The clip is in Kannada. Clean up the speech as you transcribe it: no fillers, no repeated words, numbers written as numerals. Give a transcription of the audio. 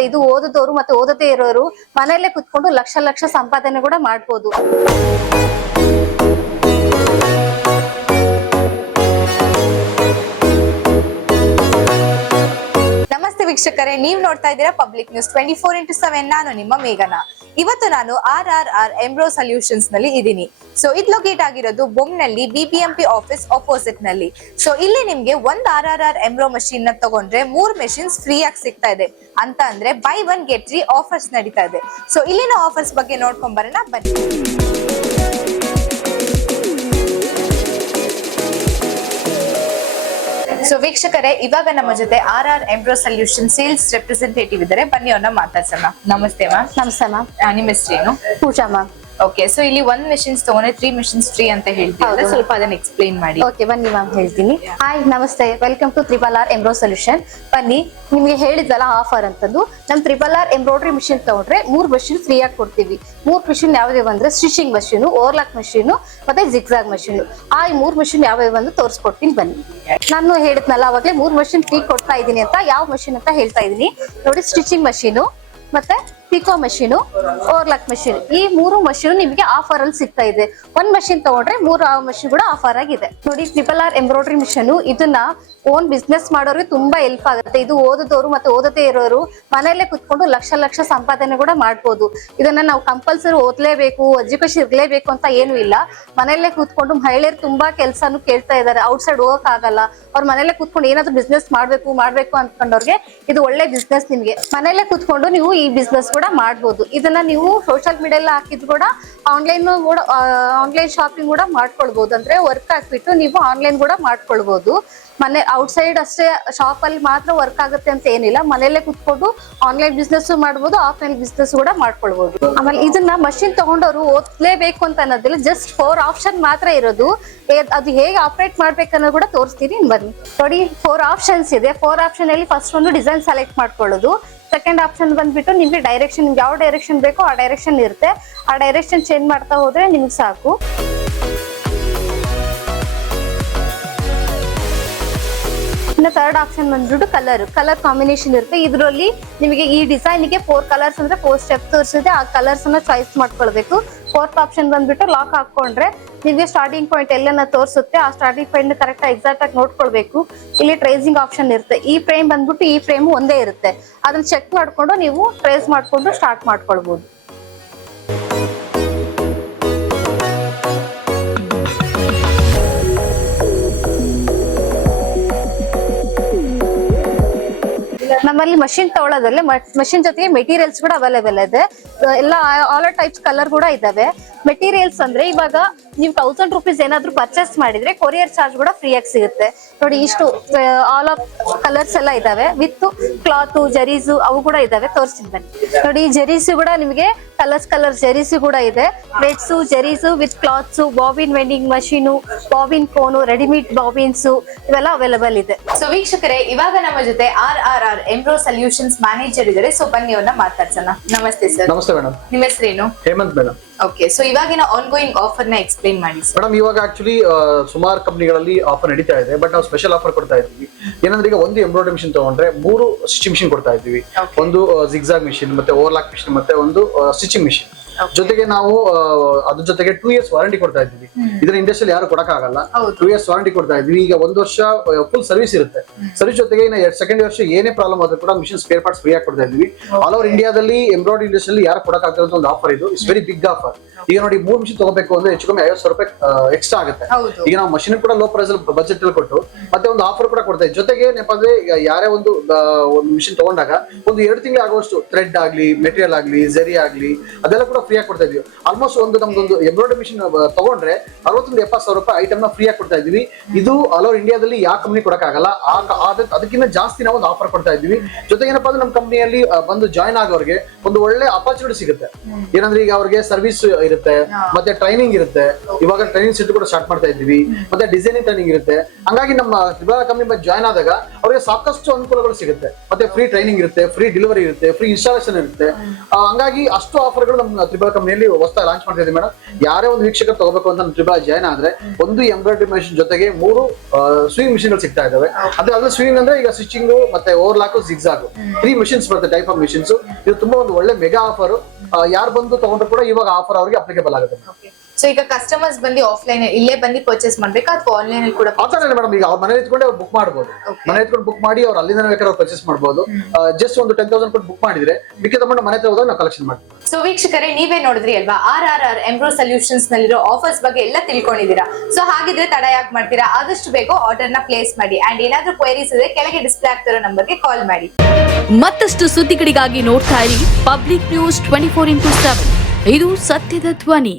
ಆಗುತ್ತೆ. ಇದು ಓದದವರು ಮತ್ತೆ ಓದದೇ ಇರೋರು ಮನೆಯಲ್ಲೇ ಕುತ್ಕೊಂಡು ಲಕ್ಷ ಲಕ್ಷ ಸಂಪಾದನೆ ಕೂಡ ಮಾಡ್ಬೋದು. ನಮಸ್ತೆ ವೀಕ್ಷಕರೇ, ನೀವು ನೋಡ್ತಾ ಇದ್ದೀರಾ ಪಬ್ಲಿಕ್ ನ್ಯೂಸ್ 24x7. ನಾನು ನಿಮ್ಮ ಮೇಘನ. ಇವತ್ತು ನಾನು RRR ಎಂಬ್ರೋ ಸೊಲ್ಯೂಷನ್ಸ್ ನಲ್ಲಿ ಇದ್ದೀನಿ. ಸೊ ಇದು ಲೊಕೇಟ್ ಆಗಿರೋದು ಬೊಮ್ನಲ್ಲಿ BBMP ಆಫೀಸ್ ಆಪೋಸಿಟ್ ನಲ್ಲಿ. ಸೊ ಇಲ್ಲಿ ನಿಮ್ಗೆ ಒಂದು RRR ಎಂಬ್ರೋ ಮಷೀನ್ ನ ತಗೊಂಡ್ರೆ 3 ಮೆಷಿನ್ಸ್ ಫ್ರೀ ಆಗಿ ಸಿಗ್ತಾ ಇದೆ. ಅಂತ ಅಂದ್ರೆ ಬೈ 1 get 3 ಆಫರ್ಸ್ ನಡೀತಾ ಇದೆ. ಸೊ ಇಲ್ಲಿನ ಆಫರ್ಸ್ ಬಗ್ಗೆ ನೋಡ್ಕೊಂಡ್ ಬರೋಣ ಬನ್ನಿ. ಸೊ ವೀಕ್ಷಕರೇ, ಇವಾಗ ನಮ್ಮ ಜೊತೆ RR embryo solution sales representative ಇದ್ದಾರೆ. ಬನ್ನಿ ಅವ್ರನ್ನ ಮಾತಾಡ್ಸೋಣ. ನಮಸ್ತೆ ಮ್ಯಾಮ್. ನಮಸ್ತೆ ಮ್ಯಾಮ್. ನಿಮ್ಮ ಹೆಸರೇನು? ಪೂಜಾ ಮ್ಯಾಮ್. ಓಕೆ, ಸೊ ಇಲ್ಲಿ 1 ಮೆಷಿನ್ಸ್ ತಗೊಂಡ್ರೆ 3 ಮೆಷಿನ್ಸ್ ಫ್ರೀ ಅಂತ ಹೇಳ್ತೀವಿ. ಸ್ವಲ್ಪ ಅದನ್ನ ಎಕ್ಸ್ಪ್ಲೈನ್ ಮಾಡಿ. ಓಕೆ, ಬನ್ನಿ ಮ್ಯಾಮ್ ಹೇಳ್ತೀನಿ. ಹಾಯ್, ನಮಸ್ತೆ, welcome to RRR embro solution. ಬನ್ನಿ, ನಿಮ್ಗೆ ಹೇಳಿದ್ವಲ್ಲ ಆಫರ್ ಅಂತಂದು, ನಮ್ RRR ಎಂಬ್ರಾಯ್ಡ್ರಿ ಮಿಷಿನ್ ತಗೊಂಡ್ರೆ 3 ಮಷಿನ್ ಫ್ರೀ ಆಗಿ ಕೊಡ್ತೀವಿ. 3 ಮಷಿನ್ ಯಾವ್ಯಾವ ಅಂದ್ರೆ ಸ್ಟಿಚಿಂಗ್ ಮಷೀನ್, ಓವರ್ಲಾಕ್ ಮಷೀನ್ ಮತ್ತೆ ಜಿಗ್ಜಾಗ್ ಮಷೀನ್. ಆ 3 ಮಷಿನ್ ಯಾವ್ಯಾವ ಅಂತ ತೋರಿಸ್ಕೊಡ್ತೀನಿ ಬನ್ನಿ. ನಾನು ಹೇಳಿದ್ನಲ್ಲ ಅವಾಗಲೇ 3 ಮಷಿನ್ ಫ್ರೀ ಕೊಡ್ತಾ ಇದೀನಿ ಅಂತ. ಯಾವ ಮಷಿನ್ ಅಂತ ಹೇಳ್ತಾ ಇದೀನಿ ನೋಡಿ. ಸ್ಟಿಚಿಂಗ್ ಮಷೀನು ಮತ್ತೆ ಪಿಕೋ ಮಷೀನು, ಓವರ್ಲಾಕ್ ಮಷೀನ್, ಈ 3 ಮಷೀನ್ ನಿಮಗೆ ಆಫರ್ ಅಲ್ಲಿ ಸಿಗ್ತಾ ಇದೆ. 1 ಮಷೀನ್ ತಗೊಂಡ್ರೆ 3 ಮಷೀನ್ ಕೂಡ ಆಫರ್ ಆಗಿದೆ ನೋಡಿ. RRR ಎಂಬ್ರಾಯ್ಡ್ರಿ ಮಿಷನ್ ಇದನ್ನ ಓನ್ ಬಿಸ್ನೆಸ್ ಮಾಡೋರಿಗೆ ತುಂಬಾ ಹೆಲ್ಪ್ ಆಗುತ್ತೆ. ಇದು ಓದದವರು ಮತ್ತೆ ಓದದೇ ಇರೋರು ಮನೆಯಲ್ಲೇ ಕುತ್ಕೊಂಡು ಲಕ್ಷ ಲಕ್ಷ ಸಂಪಾದನೆ ಕೂಡ ಮಾಡ್ಬೋದು. ಇದನ್ನ ನಾವು ಕಂಪಲ್ಸರಿ ಓದ್ಲೇಬೇಕು, ಎಜುಕೇಶನ್ ಇರ್ಲೇಬೇಕು ಅಂತ ಏನು ಇಲ್ಲ. ಮನೆಯಲ್ಲೇ ಕೂತ್ಕೊಂಡು ಮಹಿಳೆಯರು ತುಂಬಾ ಕೆಲಸನು ಕೇಳ್ತಾ ಇದ್ದಾರೆ. ಔಟ್ಸೈಡ್ ಹೋಗಕ್ ಆಗಲ್ಲ. ಅವ್ರ ಮನೆಯಲ್ಲೇ ಕೂತ್ಕೊಂಡು ಏನಾದ್ರು ಬಿಸ್ನೆಸ್ ಮಾಡ್ಬೇಕು ಅನ್ಕೊಂಡವ್ರಿಗೆ ಇದು ಒಳ್ಳೆ ಬಿಸ್ನೆಸ್. ನಿಮ್ಗೆ ಮನೆಯಲ್ಲೇ ಕೂತ್ಕೊಂಡು ನೀವು ಈ ಬಿಸ್ನೆಸ್ ಕೂಡ ಮಾಡ್ಬೋದು. ಇದನ್ನ ನೀವು ಸೋಷಿಯಲ್ ಮೀಡಿಯಾ ಎಲ್ಲ ಹಾಕಿದ್ ಕೂಡ ಆನ್ಲೈನ್ ಶಾಪಿಂಗ್ ಕೂಡ ಮಾಡ್ಕೊಳ್ಬಹುದು. ಅಂದ್ರೆ ವರ್ಕ್ ಹಾಕ್ಬಿಟ್ಟು ನೀವು ಆನ್ಲೈನ್ ಕೂಡ ಮಾಡ್ಕೊಳ್ಬಹುದು. ಮನೆ ಔಟ್ಸೈಡ್ ಅಷ್ಟೇ ಶಾಪ್ ಅಲ್ಲಿ ಮಾತ್ರ ವರ್ಕ್ ಆಗುತ್ತೆ ಅಂತ ಏನಿಲ್ಲ. ಮನೆಯಲ್ಲೇ ಕುತ್ಕೊಂಡು ಆನ್ಲೈನ್ ಬಿಸ್ನೆಸ್ ಮಾಡ್ಬೋದು, ಆಫ್ಲೈನ್ ಬಿಸ್ನೆಸ್ ಕೂಡ ಮಾಡ್ಕೊಳ್ಬಹುದು. ಆಮೇಲೆ ಇದನ್ನ ಮಷಿನ್ ತಗೊಂಡವರು ಓದ್ಲೇಬೇಕು ಅಂತ ಅನ್ನೋದಿಲ್ಲ. ಜಸ್ಟ್ 4 ಆಪ್ಷನ್ ಮಾತ್ರ ಇರೋದು. ಅದು ಹೇಗೆ ಆಪರೇಟ್ ಮಾಡ್ಬೇಕನ್ನೋದು ಕೂಡ ತೋರಿಸ್ತೀನಿ ಬನ್ನಿ ನೋಡಿ. 4 ಆಪ್ಷನ್ಸ್ ಇದೆ. 4 ಆಪ್ಷನ್ ಅಲ್ಲಿ ಫಸ್ಟ್ ಒಂದು ಡಿಸೈನ್ ಸೆಲೆಕ್ಟ್ ಮಾಡ್ಕೊಳ್ಳೋದು. ಸೆಕೆಂಡ್ ಆಪ್ಷನ್ ಬಂದ್ಬಿಟ್ಟು ನಿಮ್ಗೆ ಡೈರೆಕ್ಷನ್, ನಿಮ್ಗೆ ಯಾವ ಡೈರೆಕ್ಷನ್ ಬೇಕೋ ಆ ಡೈರೆಕ್ಷನ್ ಇರುತ್ತೆ. ಆ ಡೈರೆಕ್ಷನ್ ಚೇಂಜ್ ಮಾಡ್ತಾ ಹೋದ್ರೆ ನಿಮ್ಗೆ ಸಾಕು. ಇನ್ನು ಥರ್ಡ್ ಆಪ್ಷನ್ ಬಂದ್ಬಿಟ್ಟು ಕಲರ್ ಕಾಂಬಿನೇಷನ್ ಇರುತ್ತೆ. ಇದರಲ್ಲಿ ನಿಮಗೆ ಈ ಡಿಸೈನ್ಗೆ 4 ಕಲರ್ಸ್ ಅಂದ್ರೆ 4 ಸ್ಟೆಪ್ ತೋರಿಸಿದೆ. ಆ ಕಲರ್ಸ್ ಅನ್ನ ಚಾಯ್ಸ್ ಮಾಡ್ಕೊಳ್ಬೇಕು. 4th ಆಪ್ಷನ್ ಬಂದ್ಬಿಟ್ಟು ಲಾಕ್ ಹಾಕೊಂಡ್ರೆ ನಿಮಗೆ ಸ್ಟಾರ್ಟಿಂಗ್ ಪಾಯಿಂಟ್ ಎಲ್ಲನ ತೋರಿಸುತ್ತೆ. ಆ ಸ್ಟಾರ್ಟಿಂಗ್ ಪಾಯಿಂಟ್ ಕರೆಕ್ಟ್ ಎಕ್ಸಾಕ್ಟ್ ಆಗಿ ನೋಡ್ಕೊಳ್ಬೇಕು. ಇಲ್ಲಿ ಟ್ರೇಸಿಂಗ್ ಆಪ್ಷನ್ ಇರುತ್ತೆ. ಈ ಫ್ರೇಮ್ ಬಂದ್ಬಿಟ್ಟು ಈ ಫ್ರೇಮ್ ಒಂದೇ ಇರುತ್ತೆ. ಅದನ್ನ ಚೆಕ್ ಮಾಡ್ಕೊಂಡು ನೀವು ಟ್ರೇಸ್ ಮಾಡ್ಕೊಂಡು ಸ್ಟಾರ್ಟ್ ಮಾಡ್ಕೊಳ್ಬಹುದು. ನಮ್ಮಲ್ಲಿ ಮಷಿನ್ ತಗೊಳ್ಳೋದ್ರಲ್ಲಿ ಮಷಿನ್ ಜೊತೆಗೆ ಮೆಟೀರಿಯಲ್ಸ್ ಕೂಡ ಅವೈಲೇಬಲ್ ಇದೆ. ಎಲ್ಲ ಆಲ್ ಟೈಪ್ಸ್ ಕಲರ್ ಕೂಡ ಇದಾವೆ. ಮೆಟೀರಿಯಲ್ಸ್ ಅಂದ್ರೆ ಇವಾಗ ನೀವು 1000 ರೂಪೀಸ್ ಏನಾದ್ರು ಪರ್ಚೇಸ್ ಮಾಡಿದ್ರೆ ಕೊರಿಯರ್ ಚಾರ್ಜ್ ಕೂಡ ಫ್ರೀ ಆಗಿ ಸಿಗುತ್ತೆ ನೋಡಿ. ಇಷ್ಟು ಆಲ್ ಆಫ್ ಕಲರ್ಸ್ ಎಲ್ಲ ಇದಾವೆ. ವಿತ್ ಕ್ಲಾತ್, ಜರೀಸು ಅವು ಕೂಡ ಇದಾವೆ. ತೋರಿಸ್ತೀನಿ ಬನ್ನಿ ನೋಡಿ. ಜರೀಸು ಕೂಡ ನಿಮಗೆ ಕಲರ್ ಜರೀಸು ಕೂಡ ಇದೆ. ರೆಡ್ಸು, ಜರೀಸು with cloths, bobbin winding machine, bobbin cone, readymade bobbins ಇವೆಲ್ಲ ಅವೈಲೇಬಲ್ ಇದೆ. ಸೊ ವೀಕ್ಷಕರೇ, ಇವಾಗ ನಮ್ಮ ಜೊತೆ RRR ಎಂಬ್ರೋ ಸೊಲ್ಯೂಷನ್ಸ್ ಮ್ಯಾನೇಜರ್ ಇದ್ದಾರೆ. ಸೊ ಬನ್ನಿ ಅವ್ರನ್ನ ಮಾತಾಡ್ಸೋಣ. ನಮಸ್ತೆ ಸರ್. ನಮಸ್ತೆ ಮೇಡಮ್. ನಿಮ್ಮ ಹೆಸರೇನು? ಹೇಮಂತ್ ಮೇಡಮ್. ಓಕೆ, ಸೊ ಇವಾಗಿನ ಆನ್ಗೋಯಿಂಗ್ ಆಫರ್ ನ ಎಕ್ಸ್ಪ್ಲೈನ್ ಮಾಡಿ ಮೇಡಮ್. ಇವಾಗ ಆಕ್ಚುಲಿ ಸುಮಾರು ಕಂಪನಿಗಳಲ್ಲಿ ಆಫರ್ ನಡೀತಾ ಇದೆ. ಬಟ್ ನಾವು ಸ್ಪೆಷಲ್ ಆಫರ್ ಕೊಡ್ತಾ ಇದ್ದೀವಿ. ಏನಂದ್ರೆ ಈಗ ಒಂದು ಎಂಬ್ರಾಯ್ಡರಿ ಮಿಷಿನ್ ತಗೊಂಡ್ರೆ 3 ಸ್ಟಿಚಿಂಗ್ ಮಿಷಿನ್ ಕೊಡ್ತಾ ಇದ್ದೀವಿ. ಒಂದು ಜಿಗ್ಜಾಗ್ ಮಿಷಿನ್, ಮತ್ತೆ ಓವರ್ಲಾಕ್ ಮಿಷಿನ್, ಮತ್ತೆ ಒಂದು ಸ್ಟಿಚಿಂಗ್ ಮಿಷಿನ್. ಜೊತೆಗೆ ನಾವು ಅದ್ರ ಜೊತೆಗೆ 2 years ವಾರಂಟಿ ಕೊಡ್ತಾ ಇದ್ದೀವಿ. ಇದರ ಇಂಡಸ್ಟ್ರಿಯಲ್ಲಿ ಯಾರು ಕೊಡಕ್ಕಾಗಲ್ಲ. 2 years ವಾರಂಟಿ ಕೊಡ್ತಾ ಇದ್ವಿ. ಈಗ 1 ವರ್ಷ ಫುಲ್ ಸರ್ವಿಸ್ ಇರುತ್ತೆ. ಸರ್ವಿಸ್ ಜೊತೆಗೆ ಇನ್ನು ಸೆಕೆಂಡ್ ವರ್ಷ ಏನೇ ಪ್ರಾಬ್ಲಮ್ ಆದ್ರೂ ಕೂಡ ಮಿಷಿನ್ ಸ್ಪೇರ್ ಪಾರ್ಟ್ಸ್ ಫ್ರೀ ಆಗಿ ಕೊಡ್ತಾ ಇದ್ವಿ. ಆಲ್ ಓವರ್ ಇಂಡಿಯಾದಲ್ಲಿ ಎಂಬ್ರಾಯ್ಡರಿ ಇಂಡಸ್ಟ್ರಿಯಲ್ಲಿ ಯಾರು ಕೊಡಕ್ಕಾಗ್ತಿರೋ ಒಂದು ಆಫರ್ ಇದು. It's very big offer. ಈಗ ನೋಡಿ, 3 ಮಿಷಿನ್ ತಗೋಬೇಕು ಅಂದ್ರೆ ಹೆಚ್ಚು ಕಮ್ಮಿ 50,000 ರೂಪಾಯಿ ಎಕ್ಸ್ಟ್ರಾ ಆಗುತ್ತೆ. ಈಗ ನಾವು ಮಷಿನ್ ಕೂಡ ಲೋ ಪ್ರೈಸ್ ಅಲ್ಲಿ ಬಜೆಟ್ ಅಲ್ಲಿ ಕೊಟ್ಟು ಮತ್ತೆ ಒಂದು ಆಫರ್ ಕೂಡ ಕೊಡ್ತಾ ಇದ್ದೀವಿ. ಜೊತೆಗೆ ಏನಪ್ಪಾ ಅಂದ್ರೆ ಈಗ ಯಾರೇ ಒಂದು ಮಿಷಿನ್ ತಗೊಂಡಾಗ ಒಂದು 2 ತಿಂಗಳು ಆಗುವಷ್ಟು ಥ್ರೆಡ್ ಆಗ್ಲಿ, ಮೆಟೀರಿಯಲ್ ಆಗ್ಲಿ, ಜರಿ ಆಗ್ಲಿ ಅದೆಲ್ಲ ಕೂಡ ಫ್ರೀ ಆಗಿ ಕೊಡ್ತಾ ಇದೀವಿ. ಆಲ್ಮೋಸ್ಟ್ ನಮ್ದೊಂದು ಎಂಬ್ರಾಯ್ಡರಿ ಮಿಷಿನ್ ತಗೊಂಡ್ರೆ 60,000-70,000 ರೂಪಾಯಿ ಐಟಮ್ ನ ಫ್ರೀ ಆಗಿ ಕೊಡ್ತಾ ಇದೀವಿ. ಇದು ಆಲ್ ಓವರ್ ಇಂಡಿಯಾದಲ್ಲಿ ಯಾವ ಕಂಪನಿ ಕೊಡಕ್ಕಾಗಲ್ಲ. ಅದಕ್ಕಿಂತ ಜಾಸ್ತಿ ನಾವು ಒಂದು ಆಫರ್ ಕೊಡ್ತಾ ಇದೀವಿ. ಜೊತೆಗೆ ಏನಪ್ಪಾ ಅಂದ್ರೆ ನಮ್ಮ ಕಂಪನಿಯಲ್ಲಿ ಬಂದು ಜಾಯ್ನ್ ಆಗೋರಿಗೆ ಒಂದು ಒಳ್ಳೆ ಅಪರ್ಚುನಿಟಿ ಸಿಗುತ್ತೆ. ಏನಂದ್ರೆ ಈಗ ಅವ್ರಿಗೆ ಸರ್ವಿಸ್ ಇರುತ್ತೆ, ಮತ್ತೆ ಟ್ರೈನಿಂಗ್ ಇರುತ್ತೆ. ಇವಾಗ ಟ್ರೈನಿಂಗ್ ಸೆಟ್ ಕೂಡ ಸ್ಟಾರ್ಟ್ ಮಾಡ್ತಾ ಇದ್ದೀವಿ. ಮತ್ತೆ ಡಿಸೈನಿಂಗ್ ಟ್ರೈನಿಂಗ್ ಇರುತ್ತೆ. ಹಂಗಾಗಿ ನಮ್ಮ ಕಂಪನಿ ಜಾಯ್ನ್ ಆದಾಗ ಅವ್ರಿಗೆ ಸಾಕಷ್ಟು ಅನುಕೂಲಗಳು ಸಿಗುತ್ತೆ. ಮತ್ತೆ ಫ್ರೀ ಟ್ರೈನಿಂಗ್ ಇರುತ್ತೆ, ಫ್ರೀ ಡೆಲಿವರಿ ಇರುತ್ತೆ, ಫ್ರೀ ಇನ್ಸ್ಟಾಲೇಷನ್ ಇರುತ್ತೆ. ಹಂಗಾಗಿ ಅಷ್ಟು ಆಫರ್ಗಳು ನಮ್ಮ ತ್ರಿಬಲ್ ಕಂಪ್ನಿಯಲ್ಲಿ ಹೊಸದಾಗಿ ಲಾಂಚ್ ಮಾಡ್ತಾ ಇದ್ದೀವಿ ಮೇಡಮ್. ಯಾರೇ ಒಂದು ವೀಕ್ಷಕರು ತಗೋಬೇಕು ಅಂತ ತ್ರಿಬಲ್ ಜಾಯ್ನ್ ಆದ್ರೆ ಒಂದು ಎಂಬ್ರಾಯ್ಡ್ರಿ ಮಿಷಿನ್ ಜೊತೆಗೆ 3 ಸ್ವಿಂಗ್ ಮಿಷಿನ್ ಗಳು ಸಿಗ್ತಾ ಇದಾವೆ. ಅದ್ರಲ್ಲಿ ಸ್ವಿಂಗ್ ಅಂದ್ರೆ ಈಗ ಸ್ಟಿಚಿಂಗ್ ಮತ್ತೆ ಓವರ್ಲಾಕ್ ಜಿಗ್ಜಾಗ್ 3 ಮಿಷಿನ್ಸ್ ಬರುತ್ತೆ, ಟೈಪ್ ಆಫ್ ಮಿಷಿನ್ಸ್. ಇದು ತುಂಬಾ ಒಂದು ಒಳ್ಳೆ ಮೆಗಾ ಆಫರ್. ಯಾರು ಬಂದು ತಗೊಂಡ್ರು ಕೂಡ ಇವಾಗ ಆಫರ್ ಅವರಿಗೆ ಅಪ್ಲಿಕೇಬಲ್ ಆಗುತ್ತೆ. ಸೊ ಈಗ ಕಸ್ಟಮರ್ಸ್ ಬಂದು ಆಫ್ಲೈನ್ ಇಲ್ಲೇ ಬಂದು ಪರ್ಚೇಸ್ ಮಾಡ್ಬೇಕಾ ಅಥವಾ ಆನ್ಲೈನ್ ಅಲ್ಲಿ ಕೂಡ ಆತರ ಮೇಡಮ್, ಈಗ ಅವ್ರ ಮನೆ ಇಟ್ಕೊಂಡೆ ಅವ್ರು ಬುಕ್ ಮಾಡಬಹುದು. ಮನೆ ಇಟ್ಕೊಂಡು ಬುಕ್ ಮಾಡಿ ಅವ್ರು ಅಲ್ಲಿಂದ ಬೇಕಾದ್ರೆ ಪರ್ಚೇಸ್ ಮಾಡಬಹುದು. ಜಸ್ಟ್ ಒಂದು 10,000 ಕೊಟ್ಟು ಬುಕ್ ಮಾಡಿದ್ರೆ ಮಿಕ್ಕಿದ ಅಮೌಂಟ್ ಮನೆ ಹತ್ರ ಹೋದಾಗ ನಾವು ಕಲೆಕ್ಷನ್ ಮಾಡ್ತೀವಿ. ಸೊ ವೀಕ್ಷಕರೇ, ನೀವೇ ನೋಡಿದ್ರಿ ಅಲ್ವಾ, RRR ಎಂಬ್ರೋ ಸೊಲ್ಯೂಷನ್ಸ್ ನಲ್ಲಿರೋ ಆಫರ್ಸ್ ಬಗ್ಗೆ ಎಲ್ಲ ತಿಳ್ಕೊಂಡಿದ್ದೀರಾ. ಸೊ ಹಾಗಿದ್ರೆ ತಡ ಯಾಕೆ ಮಾಡ್ತೀರಾ, ಆದಷ್ಟು ಬೇಗ ಆರ್ಡರ್ ನ ಪ್ಲೇಸ್ ಮಾಡಿ. ಅಂಡ್ ಏನಾದ್ರೂ ಕ್ವೈರೀಸ್ ಇದ್ರೆ ಕೆಳಗೆ ಡಿಸ್ಪ್ಲೇ ಆಗ್ತಿರೋ ನಂಬರ್ಗೆ ಕಾಲ್ ಮಾಡಿ. ಮತ್ತಷ್ಟು ಸುದ್ದಿಗಳಿಗಾಗಿ ನೋಡ್ತಾ ಇರಿ ಪಬ್ಲಿಕ್ ನ್ಯೂಸ್ 24x7. ಇದು ಸತ್ಯದ ಧ್ವನಿ.